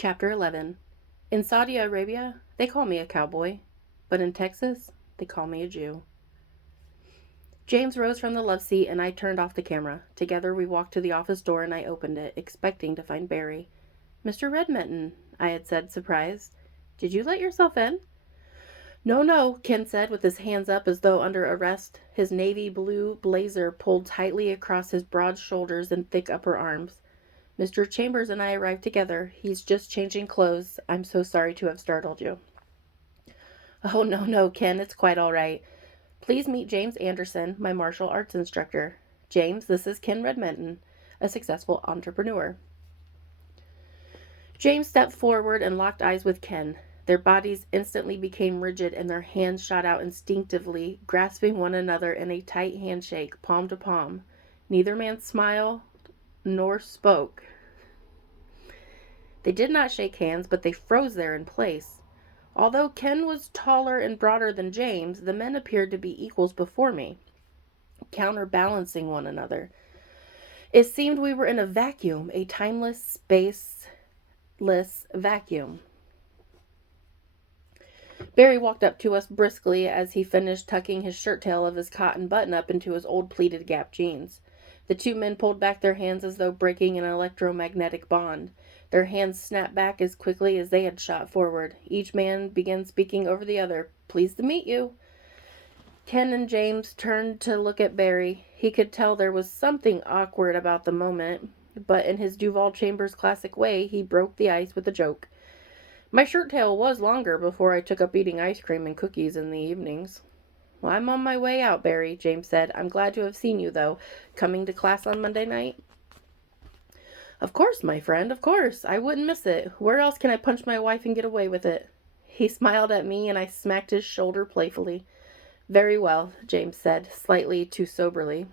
Chapter 11. In Saudi Arabia, they call me a cowboy, but in Texas, they call me a Jew. James rose from the love seat and I turned off the camera. Together we walked to the office door and I opened it, expecting to find Barry. "Mr. Redmenton," I had said, surprised. "Did you let yourself in?" "No, no," Ken said with his hands up as though under arrest, his navy blue blazer pulled tightly across his broad shoulders and thick upper arms. "Mr. Chambers and I arrived together. He's just changing clothes. I'm so sorry to have startled you." "Oh, no, no, Ken, it's quite all right. Please meet James Anderson, my martial arts instructor. James, this is Ken Redmenton, a successful entrepreneur." James stepped forward and locked eyes with Ken. Their bodies instantly became rigid and their hands shot out instinctively, grasping one another in a tight handshake, palm to palm. Neither man smiled nor spoke. They did not shake hands, but they froze there in place. Although Ken was taller and broader than James, the men appeared to be equals before me, counterbalancing one another. It seemed we were in a vacuum, a timeless, spaceless vacuum. Barry walked up to us briskly as he finished tucking his shirt tail of his cotton button-up into his old pleated Gap jeans. The two men pulled back their hands as though breaking an electromagnetic bond. Their hands snapped back as quickly as they had shot forward. Each man began speaking over the other. "Pleased to meet you." Ken and James turned to look at Barry. He could tell there was something awkward about the moment, but in his Duval Chambers classic way, he broke the ice with a joke. "My shirt tail was longer before I took up eating ice cream and cookies in the evenings." "Well, I'm on my way out, Barry," James said. "I'm glad to have seen you, though. Coming to class on Monday night?" "Of course, my friend, of course. I wouldn't miss it. Where else can I punch my wife and get away with it?" He smiled at me and I smacked his shoulder playfully. "Very well," James said, slightly too soberly.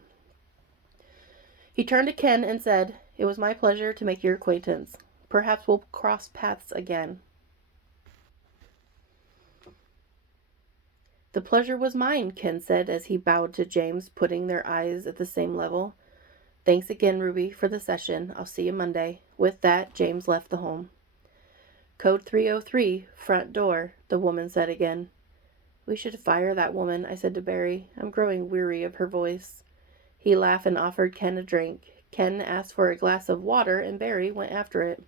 He turned to Ken and said, "It was my pleasure to make your acquaintance. Perhaps we'll cross paths again." "The pleasure was mine," Ken said as he bowed to James, putting their eyes at the same level. "Thanks again, Ruby, for the session. I'll see you Monday." With that, James left the home. "Code 303, front door," the woman said again. "We should fire that woman," I said to Barry. I'm growing weary of her voice. He laughed and offered Ken a drink. Ken asked for a glass of water and Barry went after it.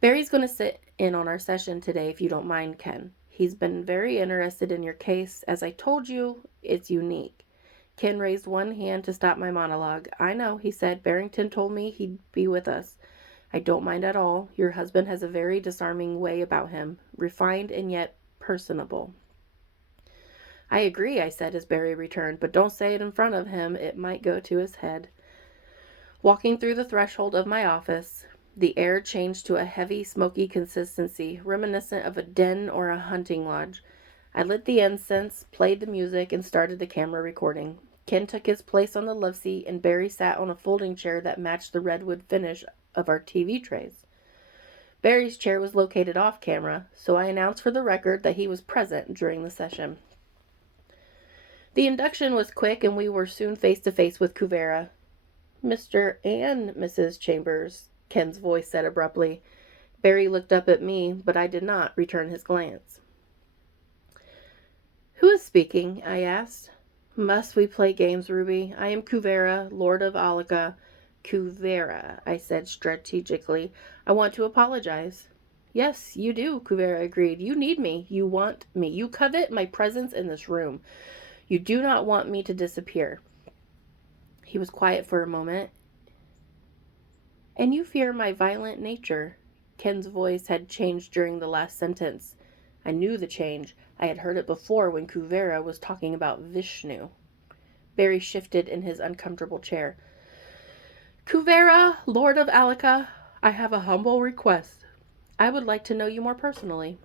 "Barry's going to sit in on our session today if you don't mind, Ken. He's been very interested in your case. As I told you, it's unique." Ken raised one hand to stop my monologue. "I know," he said. "Barrington told me he'd be with us. I don't mind at all. Your husband has a very disarming way about him, refined and yet personable." "I agree," I said as Barry returned, "but don't say it in front of him. It might go to his head." Walking through the threshold of my office, the air changed to a heavy, smoky consistency, reminiscent of a den or a hunting lodge. I lit the incense, played the music, and started the camera recording. Ken took his place on the love seat, and Barry sat on a folding chair that matched the redwood finish of our TV trays. Barry's chair was located off camera, so I announced for the record that he was present during the session. The induction was quick, and we were soon face to face with Kuvera. "Mr. and Mrs. Chambers," Ken's voice said abruptly. Barry looked up at me, but I did not return his glance. "Who is speaking?" I asked. "Must we play games, Ruby? I am Kuvera, Lord of Alaka." "Kuvera," I said strategically. "I want to apologize." "Yes, you do," Kuvera agreed. "You need me. You want me. You covet my presence in this room. You do not want me to disappear." He was quiet for a moment. "And you fear my violent nature." Ken's voice had changed during the last sentence. I knew the change. I had heard it before when Kuvera was talking about Vishnu. Barry shifted in his uncomfortable chair. "Kuvera, Lord of Alaka, I have a humble request. I would like to know you more personally.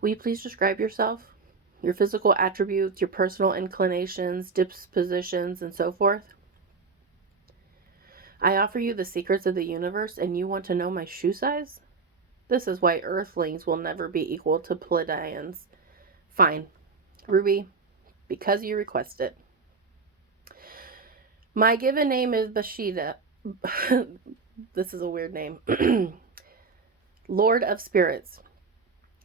Will you please describe yourself? Your physical attributes, your personal inclinations, dispositions, and so forth." "I offer you the secrets of the universe, and you want to know my shoe size? This is why Earthlings will never be equal to Pleiadians." "Fine, Ruby, because you request it. My given name is Bashida." This is a weird name. Lord of Spirits.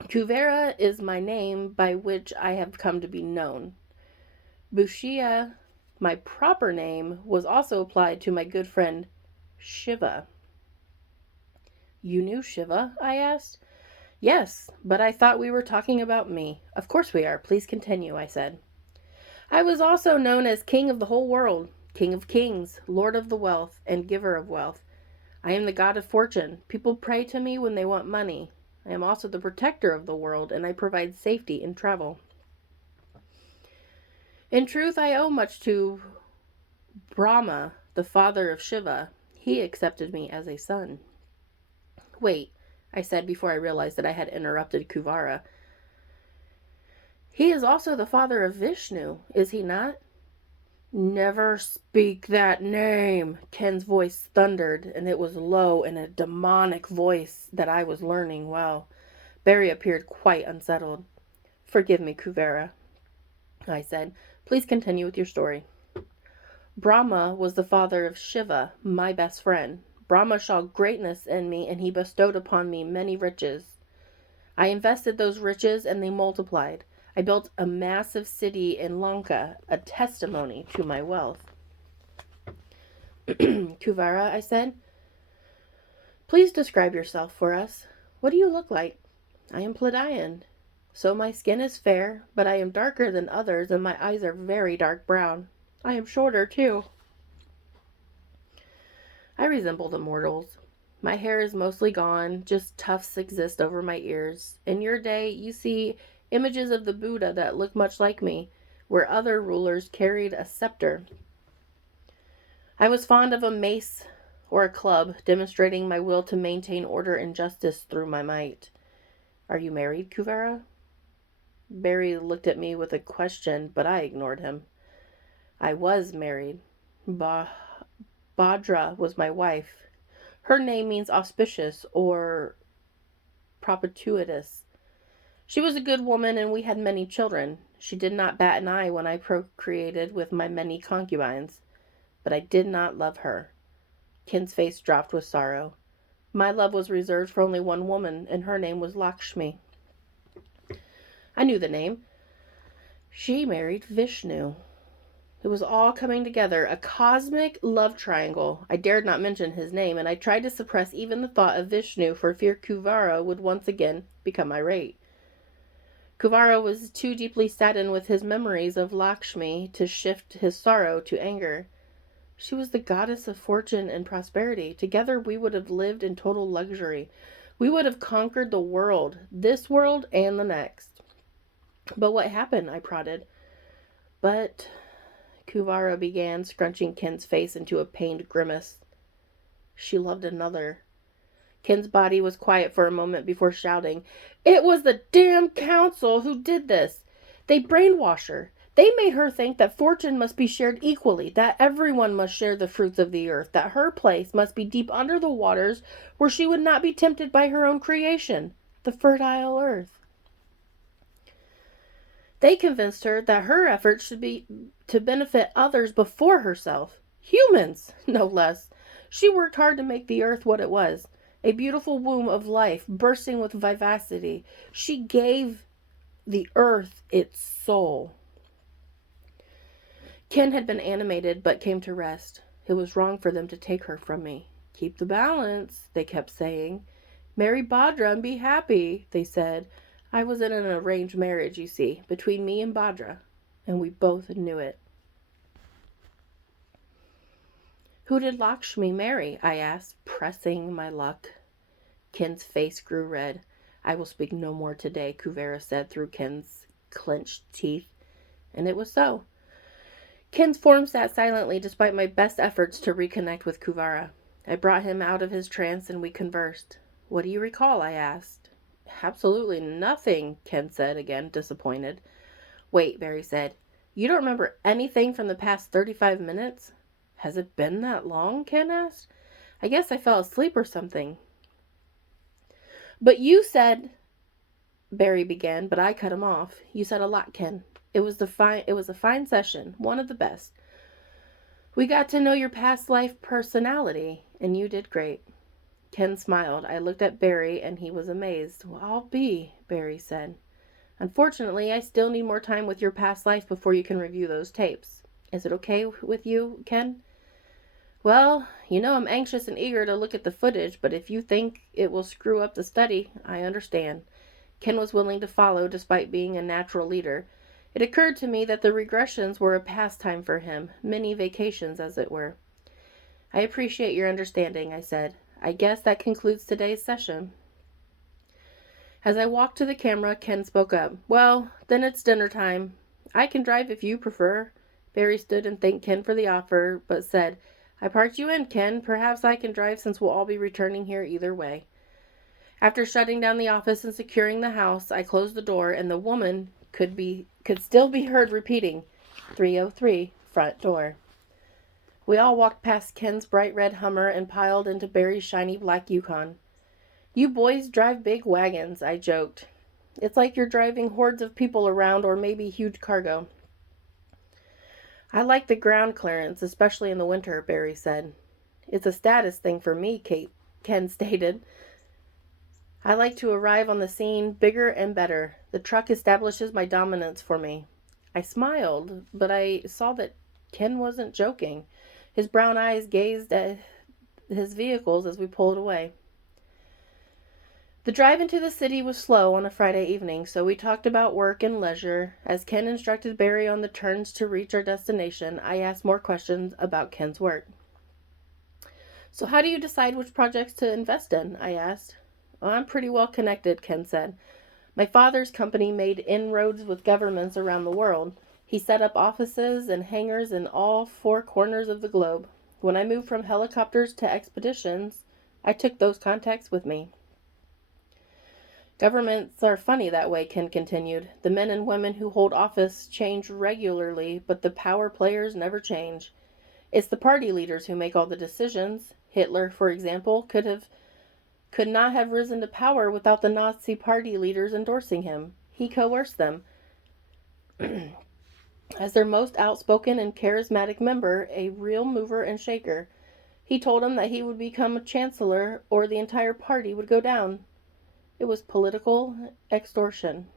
Kuvera is my name by which I have come to be known. Bushia, my proper name, was also applied to my good friend Shiva. You knew Shiva? I asked. Yes, but I thought we were talking about me. Of course we are. Please continue, I said. I was also known as King of the whole world, King of kings, Lord of the wealth, and Giver of wealth. I am the god of fortune. People pray to me when they want money. I am also the protector of the world, and I provide safety in travel. In truth, I owe much to Brahma, the father of Shiva. He accepted me as a son. Wait, I said before I realized that I had interrupted Kuvara. He is also the father of Vishnu, is he not? Never speak that name, Ken's voice thundered, and it was low in a demonic voice that I was learning well. Barry appeared quite unsettled. Forgive me, Kuvera, I said. Please continue with your story. Brahma was the father of Shiva, my best friend. Brahma saw greatness in me, and he bestowed upon me many riches. I invested those riches, and they multiplied. I built a massive city in Lanka, a testimony to my wealth. Kuvara, I said, please describe yourself for us. What do you look like? I am Pleiadian. So my skin is fair, but I am darker than others, and my eyes are very dark brown. I am shorter, too. I resemble the mortals. My hair is mostly gone, just tufts exist over my ears. In your day, you see images of the Buddha that look much like me, where other rulers carried a scepter. I was fond of a mace or a club, demonstrating my will to maintain order and justice through my might. Are you married, Kuvera? Barry looked at me with a question, but I ignored him. I was married. Bhadra was my wife. Her name means auspicious or propitious. She was a good woman, and we had many children. She did not bat an eye when I procreated with my many concubines. But I did not love her. Ken's face dropped with sorrow. My love was reserved for only one woman, and her name was Lakshmi. I knew the name. She married Vishnu. It was all coming together, a cosmic love triangle. I dared not mention his name, and I tried to suppress even the thought of Vishnu for fear Kuvara would once again become irate. Kuvara was too deeply saddened with his memories of Lakshmi to shift his sorrow to anger. She was the goddess of fortune and prosperity. Together we would have lived in total luxury. We would have conquered the world, this world and the next. But what happened? I prodded. But Kuvara began, scrunching Ken's face into a pained grimace. She loved another. Ken's body was quiet for a moment before shouting, It was the damn council who did this. They brainwashed her. They made her think that fortune must be shared equally, that everyone must share the fruits of the earth, that her place must be deep under the waters where she would not be tempted by her own creation, the fertile earth. They convinced her that her efforts should be to benefit others before herself. Humans, no less. She worked hard to make the earth what it was. A beautiful womb of life, bursting with vivacity. She gave the earth its soul. Ken had been animated, but came to rest. It was wrong for them to take her from me. Keep the balance, they kept saying. Marry Bhadra and be happy, they said. I was in an arranged marriage, you see, between me and Bhadra, and we both knew it. Who did Lakshmi marry? I asked, pressing my luck. Ken's face grew red. I will speak no more today, Kuvera said through Ken's clenched teeth. And it was so. Ken's form sat silently despite my best efforts to reconnect with Kuvara. I brought him out of his trance and we conversed. What do you recall? I asked. Absolutely nothing, Ken said, again disappointed. Wait, Barry said. You don't remember anything from the past 35 minutes? Has it been that long? Ken asked. I guess I fell asleep or something. But you said, Barry began, but I cut him off. You said a lot, Ken. It was a fine session, one of the best. We got to know your past life personality, and you did great. Ken smiled. I looked at Barry, and he was amazed. Well, I'll be, Barry said. Unfortunately, I still need more time with your past life before you can review those tapes. Is it okay with you, Ken? Well, I'm anxious and eager to look at the footage, but if you think it will screw up the study, I understand. Ken was willing to follow despite being a natural leader. It occurred to me that the regressions were a pastime for him, mini vacations, as it were. I appreciate your understanding, I said. I guess that concludes today's session. As I walked to the camera, Ken spoke up. Well, then it's dinner time. I can drive if you prefer. Barry stood and thanked Ken for the offer, but said, I parked you in, Ken. Perhaps I can drive since we'll all be returning here either way. After shutting down the office and securing the house, I closed the door, and the woman could still be heard repeating, 303, front door. We all walked past Ken's bright red Hummer and piled into Barry's shiny black Yukon. You boys drive big wagons, I joked. It's like you're driving hordes of people around or maybe huge cargo. I like the ground clearance, especially in the winter, Barry said. It's a status thing for me, Ken stated. I like to arrive on the scene bigger and better. The truck establishes my dominance for me. I smiled, but I saw that Ken wasn't joking. His brown eyes gazed at his vehicles as we pulled away. The drive into the city was slow on a Friday evening, so we talked about work and leisure. As Ken instructed Barry on the turns to reach our destination, I asked more questions about Ken's work. So how do you decide which projects to invest in? I asked. Well, I'm pretty well connected, Ken said. My father's company made inroads with governments around the world. He set up offices and hangars in all 4 corners of the globe. When I moved from helicopters to expeditions, I took those contacts with me. Governments are funny that way, Ken continued. The men and women who hold office change regularly, but the power players never change. It's the party leaders who make all the decisions. Hitler, for example, could not have risen to power without the Nazi party leaders endorsing him. He coerced them. As their most outspoken and charismatic member, a real mover and shaker, he told them that he would become a chancellor or the entire party would go down. It was political extortion.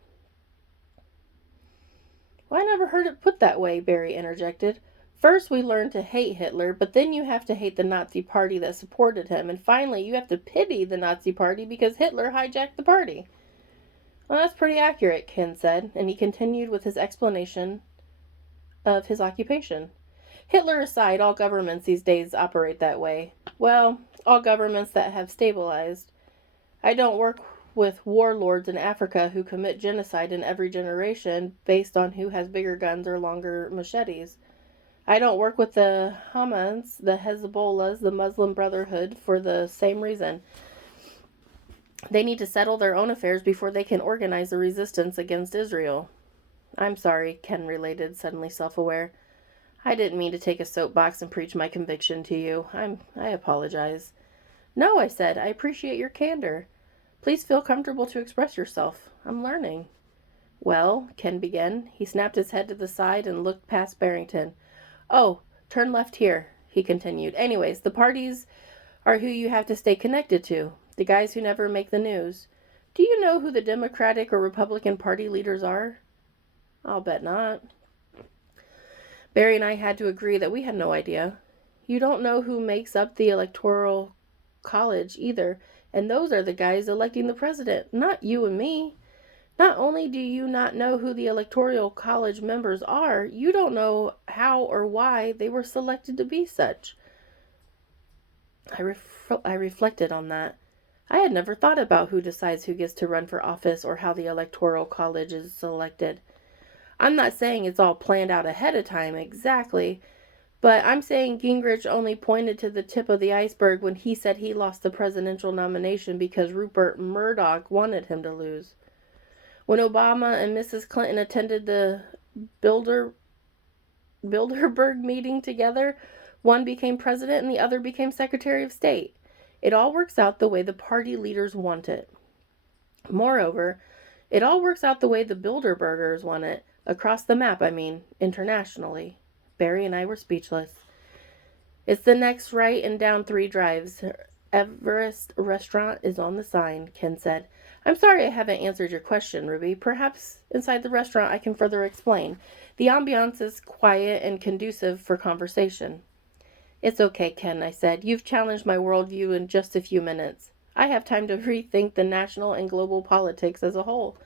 Well, I never heard it put that way, Barry interjected. First we learn to hate Hitler, but then you have to hate the Nazi party that supported him, and finally you have to pity the Nazi party because Hitler hijacked the party. Well, that's pretty accurate, Ken said, and he continued with his explanation of his occupation. Hitler aside, all governments these days operate that way. Well, all governments that have stabilized. I don't work with warlords in Africa who commit genocide in every generation based on who has bigger guns or longer machetes. I don't work with the Hamas, the Hezbollahs, the Muslim Brotherhood for the same reason. They need to settle their own affairs before they can organize a resistance against Israel. I'm sorry, Ken related, suddenly self-aware. I didn't mean to take a soapbox and preach my conviction to you. I apologize. No, I said, I appreciate your candor. Please feel comfortable to express yourself. I'm learning. Well, Ken began. He snapped his head to the side and looked past Barrington. Oh, turn left here, he continued. Anyways, the parties are who you have to stay connected to. The guys who never make the news. Do you know who the Democratic or Republican Party leaders are? I'll bet not. Barry and I had to agree that we had no idea. You don't know who makes up the Electoral College either, and those are the guys electing the president, not you and me. Not only do you not know who the Electoral College members are, you don't know how or why they were selected to be such. I reflected on that. I had never thought about who decides who gets to run for office or how the Electoral College is selected. I'm not saying it's all planned out ahead of time exactly, but I'm saying Gingrich only pointed to the tip of the iceberg when he said he lost the presidential nomination because Rupert Murdoch wanted him to lose. When Obama and Mrs. Clinton attended the Bilderberg meeting together, one became president and the other became Secretary of State. It all works out the way the party leaders want it. Moreover, it all works out the way the Bilderbergers want it. Across the map, internationally. Barry and I were speechless. It's the next right and down 3 drives. Everest Restaurant is on the sign, Ken said. I'm sorry I haven't answered your question, Ruby. Perhaps inside the restaurant I can further explain. The ambiance is quiet and conducive for conversation. It's okay, Ken, I said. You've challenged my worldview in just a few minutes. I have time to rethink the national and global politics as a whole.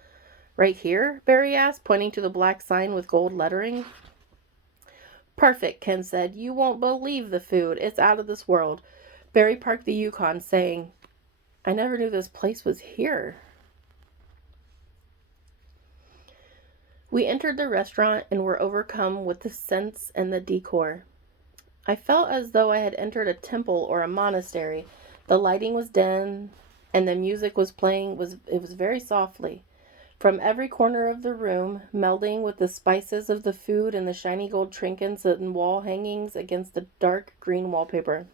Right here? Barry asked, pointing to the black sign with gold lettering. Perfect, Ken said. You won't believe the food. It's out of this world. Barry parked the Yukon, saying, I never knew this place was here. We entered the restaurant and were overcome with the scents and the decor. I felt as though I had entered a temple or a monastery. The lighting was dim and the music was playing it was very softly. From every corner of the room, melding with the spices of the food and the shiny gold trinkets and wall hangings against the dark green wallpaper.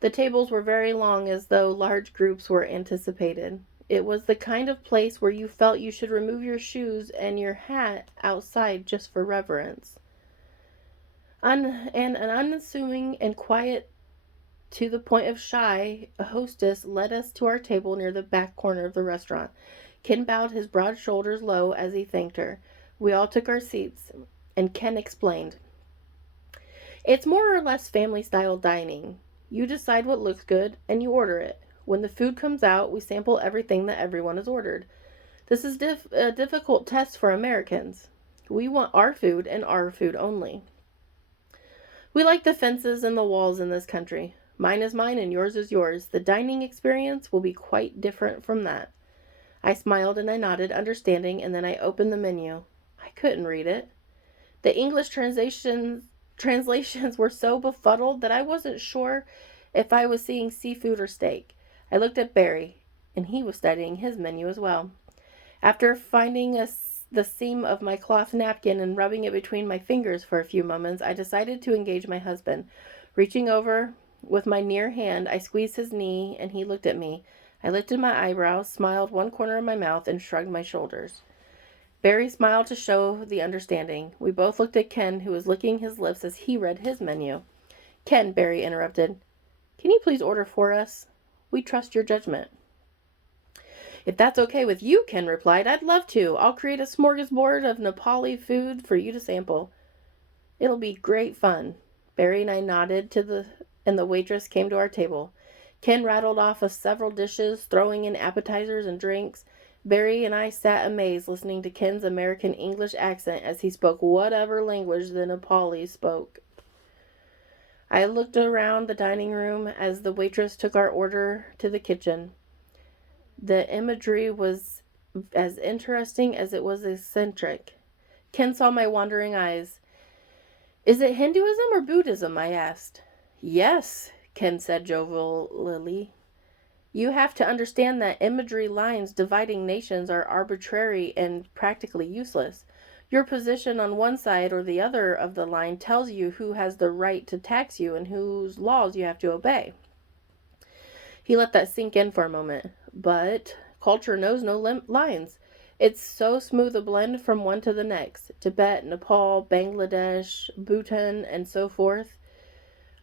The tables were very long, as though large groups were anticipated. It was the kind of place where you felt you should remove your shoes and your hat outside just for reverence. And an unassuming and quiet to the point of shy, a hostess led us to our table near the back corner of the restaurant. Ken bowed his broad shoulders low as he thanked her. We all took our seats, and Ken explained. It's more or less family-style dining. You decide what looks good, and you order it. When the food comes out, we sample everything that everyone has ordered. This is a difficult test for Americans. We want our food and our food only. We like the fences and the walls in this country. Mine is mine and yours is yours. The dining experience will be quite different from that. I smiled and I nodded, understanding, and then I opened the menu. I couldn't read it. The English translations were so befuddled that I wasn't sure if I was seeing seafood or steak. I looked at Barry, and he was studying his menu as well. After finding the seam of my cloth napkin and rubbing it between my fingers for a few moments, I decided to engage my husband. Reaching over with my near hand, I squeezed his knee, and he looked at me. I lifted my eyebrows, smiled one corner of my mouth, and shrugged my shoulders. Barry smiled to show the understanding. We both looked at Ken, who was licking his lips as he read his menu. Ken, Barry interrupted. Can you please order for us? We trust your judgment. If that's okay with you, Ken replied, I'd love to. I'll create a smorgasbord of Nepali food for you to sample. It'll be great fun. Barry and I nodded and the waitress came to our table. Ken rattled off of several dishes, throwing in appetizers and drinks. Barry and I sat amazed, listening to Ken's American English accent as he spoke whatever language the Nepalis spoke. I looked around the dining room as the waitress took our order to the kitchen. The imagery was as interesting as it was eccentric. Ken saw my wandering eyes. Is it Hinduism or Buddhism? I asked. Yes, Ken said jovially. You have to understand that imagery lines dividing nations are arbitrary and practically useless. Your position on one side or the other of the line tells you who has the right to tax you and whose laws you have to obey. He let that sink in for a moment. But culture knows no lines. It's so smooth a blend from one to the next. Tibet, Nepal, Bangladesh, Bhutan, and so forth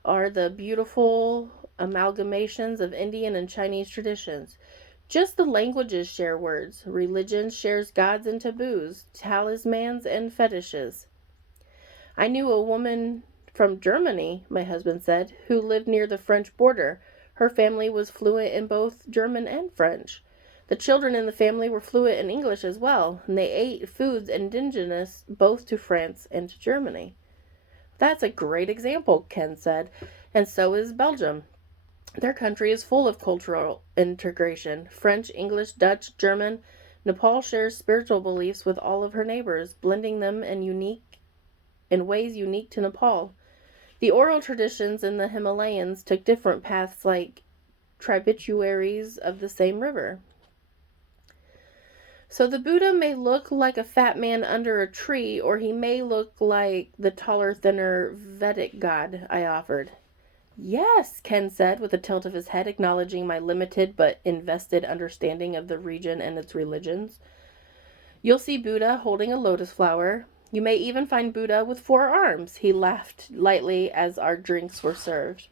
are the beautiful amalgamations of Indian and Chinese traditions. Just the languages share words. Religion shares gods and taboos, talismans and fetishes. I knew a woman from Germany, my husband said, who lived near the French border. Her family was fluent in both German and French. The children in the family were fluent in English as well, and they ate foods indigenous both to France and to Germany. That's a great example, Ken said, and so is Belgium. Their country is full of cultural integration. French, English, Dutch, German. Nepal shares spiritual beliefs with all of her neighbors, blending them in ways unique to Nepal. The oral traditions in the Himalayas took different paths like tributaries of the same river. So the Buddha may look like a fat man under a tree, or he may look like the taller, thinner Vedic god, I offered. Yes, Ken said with a tilt of his head, acknowledging my limited but invested understanding of the region and its religions. You'll see Buddha holding a lotus flower. You may even find Buddha with 4 arms. He laughed lightly as our drinks were served.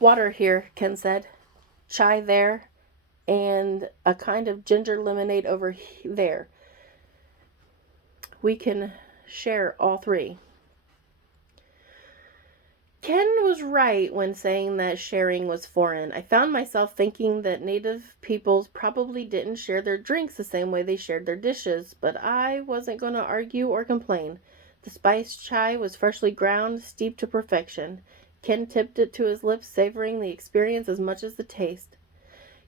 Water here, Ken said. Chai there, and a kind of ginger lemonade over there. We can share all three. Ken was right when saying that sharing was foreign. I found myself thinking that native peoples probably didn't share their drinks the same way they shared their dishes, but I wasn't going to argue or complain. The spiced chai was freshly ground, steeped to perfection. Ken tipped it to his lips, savoring the experience as much as the taste.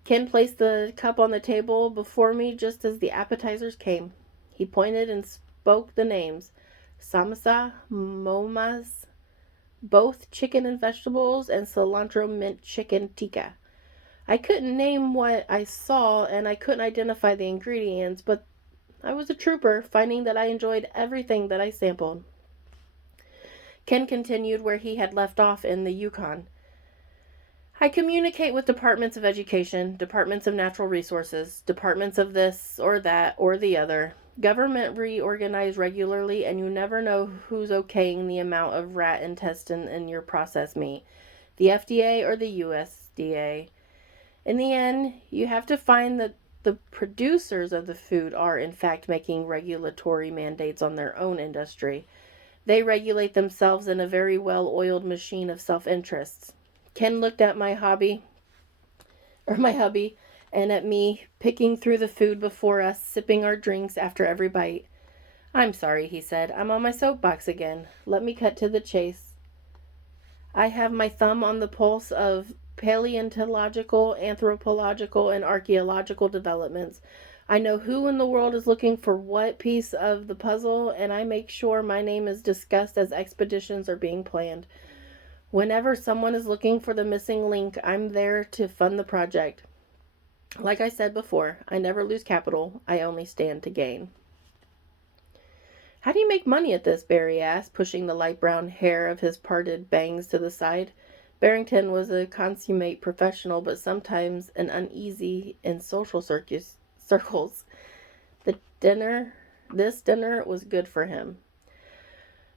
Ken placed the cup on the table before me just as the appetizers came. He pointed and spoke the names: Samasa, Momas, both chicken and vegetables, and cilantro mint chicken tikka. I couldn't name what I saw and I couldn't identify the ingredients, but I was a trooper, finding that I enjoyed everything that I sampled. Ken continued where he had left off in the Yukon. I communicate with departments of education, departments of natural resources, departments of this or that or the other. Government reorganize regularly, and you never know who's okaying the amount of rat intestine in your processed meat, the FDA or the USDA. In the end, you have to find that the producers of the food are, in fact, making regulatory mandates on their own industry. They regulate themselves in a very well oiled machine of self interests. Ken looked at my hubby, and at me, picking through the food before us, sipping our drinks after every bite. I'm sorry, he said. I'm on my soapbox again. Let me cut to the chase. I have my thumb on the pulse of paleontological, anthropological, and archaeological developments. I know who in the world is looking for what piece of the puzzle, and I make sure my name is discussed as expeditions are being planned. Whenever someone is looking for the missing link, I'm there to fund the project. Like I said before, I never lose capital, I only stand to gain. How do you make money at this? Barry asked, pushing the light brown hair of his parted bangs to the side. Barrington was a consummate professional, but sometimes an uneasy in social circles. This dinner was good for him.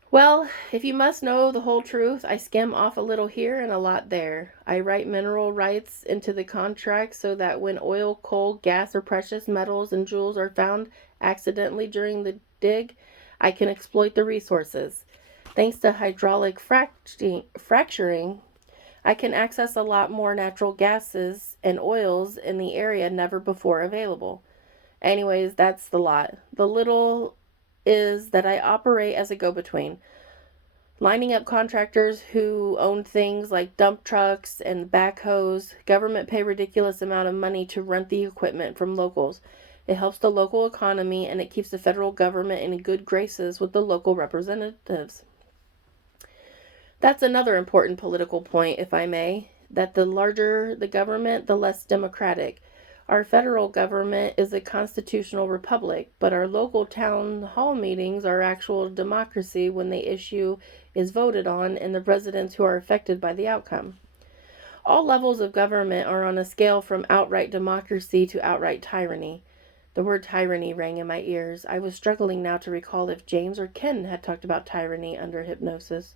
Well, if you must know the whole truth, I skim off a little here and a lot there. I write mineral rights into the contract so that when oil, coal, gas, or precious metals and jewels are found accidentally during the dig, I can exploit the resources. Thanks to hydraulic fracturing, I can access a lot more natural gases and oils in the area never before available. Anyways, that's the lot. The little is that I operate as a go-between, lining up contractors who own things like dump trucks and backhoes. Government pay ridiculous amount of money to rent the equipment from locals. It helps the local economy, and it keeps the federal government in good graces with the local representatives. That's another important political point, if I may, that the larger the government, the less democratic. Our federal government is a constitutional republic, but our local town hall meetings are actual democracy when the issue is voted on and the residents who are affected by the outcome. All levels of government are on a scale from outright democracy to outright tyranny. The word tyranny rang in my ears. I was struggling now to recall if James or Ken had talked about tyranny under hypnosis.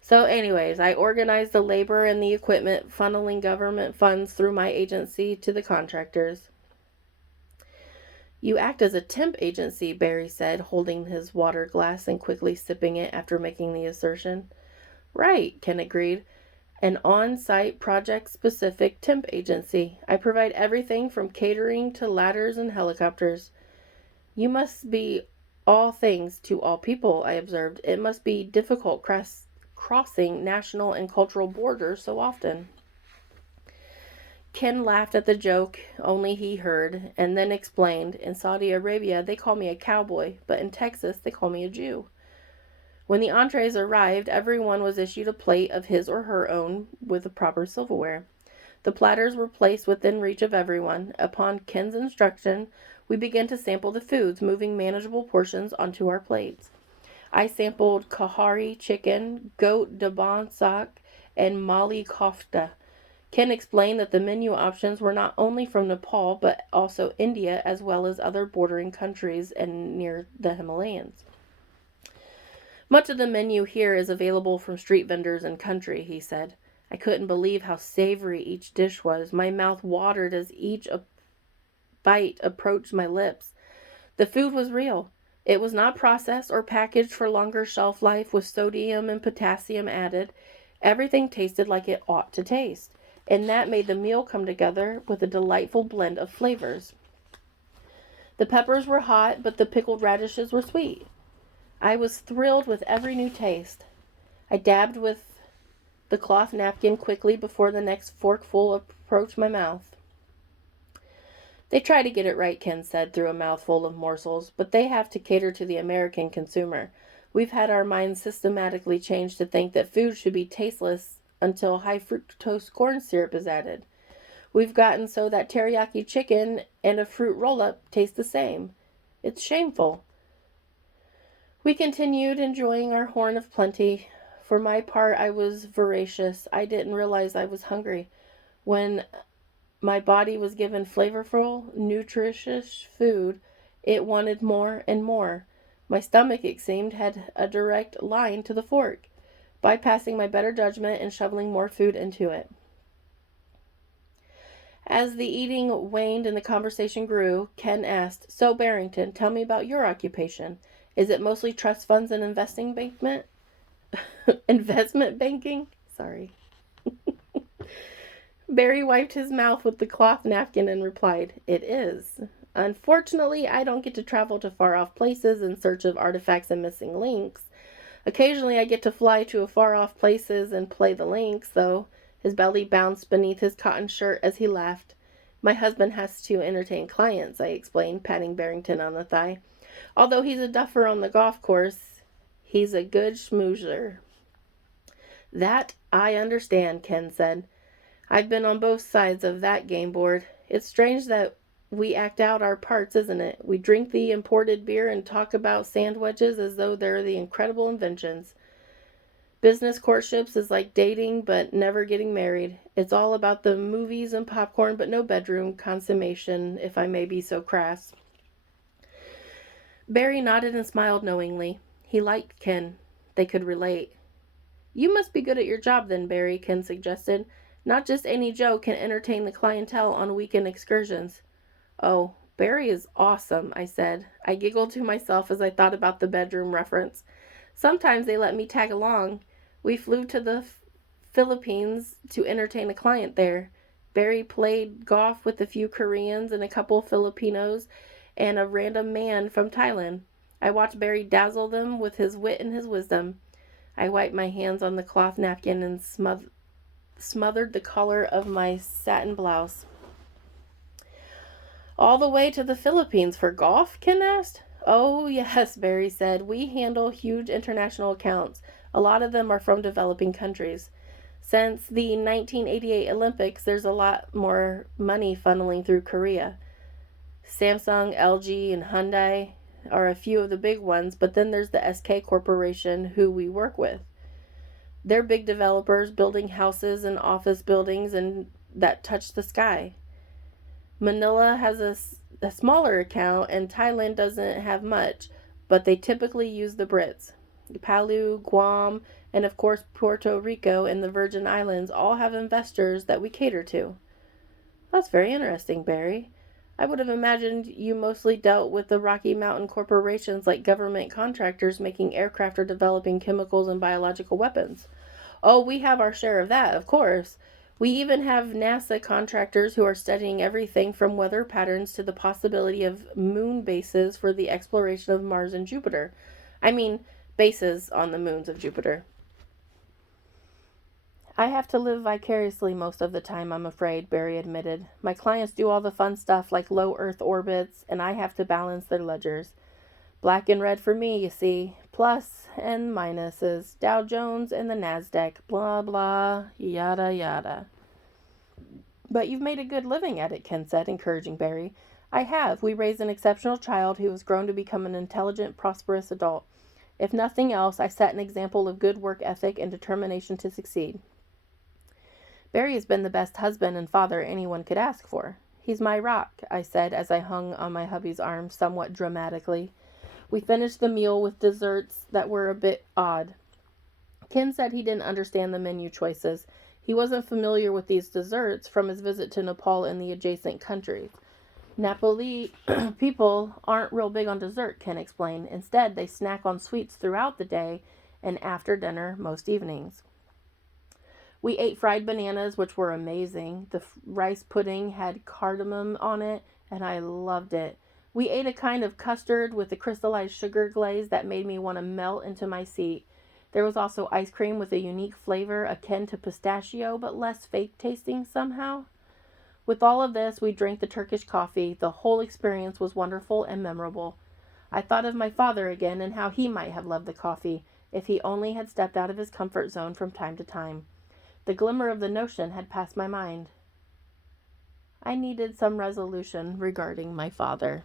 So, anyways, I organized the labor and the equipment, funneling government funds through my agency to the contractors. You act as a temp agency, Barry said, holding his water glass and quickly sipping it after making the assertion. Right, Ken agreed. An on-site, project-specific temp agency. I provide everything from catering to ladders and helicopters. You must be all things to all people, I observed. It must be difficult crossing national and cultural borders so often. Ken laughed at the joke, only he heard, and then explained, in Saudi Arabia they call me a cowboy, but in Texas they call me a Jew. When the entrees arrived, everyone was issued a plate of his or her own with the proper silverware. The platters were placed within reach of everyone. Upon Ken's instruction, we began to sample the foods, moving manageable portions onto our plates. I sampled kahari chicken, goat dabansak, and mali kofta. Ken explained that the menu options were not only from Nepal, but also India, as well as other bordering countries and near the Himalayas. Much of the menu here is available from street vendors and country, he said. I couldn't believe how savory each dish was. My mouth watered as each bite approached my lips. The food was real. It was not processed or packaged for longer shelf life with sodium and potassium added. Everything tasted like it ought to taste, and that made the meal come together with a delightful blend of flavors. The peppers were hot, but the pickled radishes were sweet. I was thrilled with every new taste. I dabbed with the cloth napkin quickly before the next forkful approached my mouth. They try to get it right, Ken said through a mouthful of morsels, but they have to cater to the American consumer. We've had our minds systematically changed to think that food should be tasteless until high fructose corn syrup is added. We've gotten so that teriyaki chicken and a fruit roll-up taste the same. It's shameful. We continued enjoying our horn of plenty. For my part, I was voracious. I didn't realize I was hungry. When my body was given flavorful, nutritious food, it wanted more and more. My stomach, it seemed, had a direct line to the fork, bypassing my better judgment and shoveling more food into it. As the eating waned and the conversation grew, Ken asked, "So, Barrington, tell me about your occupation. Is it mostly trust funds and investing bankment? Investment banking?" Sorry. Barry wiped his mouth with the cloth napkin and replied, "It is. Unfortunately, I don't get to travel to far off places in search of artifacts and missing links. Occasionally, I get to fly to far off places and play the links, though." His belly bounced beneath his cotton shirt as he laughed. "My husband has to entertain clients," I explained, patting Barrington on the thigh. "Although he's a duffer on the golf course, he's a good schmoozer." "That I understand," Ken said. "I've been on both sides of that game board. It's strange that we act out our parts, isn't it? We drink the imported beer and talk about sand wedges as though they're the incredible inventions. Business courtships is like dating but never getting married. It's all about the movies and popcorn, but no bedroom consummation, if I may be so crass." Barry nodded and smiled knowingly. He liked Ken. They could relate. "You must be good at your job then, Barry," Ken suggested. "Not just any Joe can entertain the clientele on weekend excursions." "Oh, Barry is awesome," I said. I giggled to myself as I thought about the bedroom reference. "Sometimes they let me tag along. We flew to the Philippines to entertain a client there. Barry played golf with a few Koreans and a couple Filipinos and a random man from Thailand. I watched Barry dazzle them with his wit and his wisdom." I wiped my hands on the cloth napkin and smothered the collar of my satin blouse. "All the way to the Philippines for golf?" Ken asked. "Oh, yes," Barry said. "We handle huge international accounts. A lot of them are from developing countries. Since the 1988 Olympics, there's a lot more money funneling through Korea. Samsung, LG, and Hyundai are a few of the big ones, but then there's the SK Corporation, who we work with. They're big developers building houses and office buildings and that touch the sky. Manila has a smaller account, and Thailand doesn't have much, but they typically use the Brits. Palau, Guam, and of course Puerto Rico and the Virgin Islands all have investors that we cater to." "That's very interesting, Barry. I would have imagined you mostly dealt with the Rocky Mountain corporations like government contractors making aircraft or developing chemicals and biological weapons." "Oh, we have our share of that, of course. We even have NASA contractors who are studying everything from weather patterns to the possibility of moon bases for the exploration of Mars and Jupiter. I mean, bases on the moons of Jupiter." "I have to live vicariously most of the time, I'm afraid," Barry admitted. "My clients do all the fun stuff like low Earth orbits, and I have to balance their ledgers. Black and red for me, you see. Plus and minuses. Dow Jones and the NASDAQ. Blah, blah, yada, yada." "But you've made a good living at it," Ken said, encouraging Barry. "I have. We raised an exceptional child who has grown to become an intelligent, prosperous adult. If nothing else, I set an example of good work ethic and determination to succeed. Barry has been the best husband and father anyone could ask for. He's my rock," I said as I hung on my hubby's arm somewhat dramatically. We finished the meal with desserts that were a bit odd. Ken said he didn't understand the menu choices. He wasn't familiar with these desserts from his visit to Nepal and the adjacent countries. Nepali people aren't real big on dessert, Ken explained. Instead, they snack on sweets throughout the day and after dinner most evenings. We ate fried bananas, which were amazing. The rice pudding had cardamom on it, and I loved it. We ate a kind of custard with a crystallized sugar glaze that made me want to melt into my seat. There was also ice cream with a unique flavor akin to pistachio, but less fake tasting somehow. With all of this, we drank the Turkish coffee. The whole experience was wonderful and memorable. I thought of my father again and how he might have loved the coffee if he only had stepped out of his comfort zone from time to time. The glimmer of the notion had passed my mind. I needed some resolution regarding my father.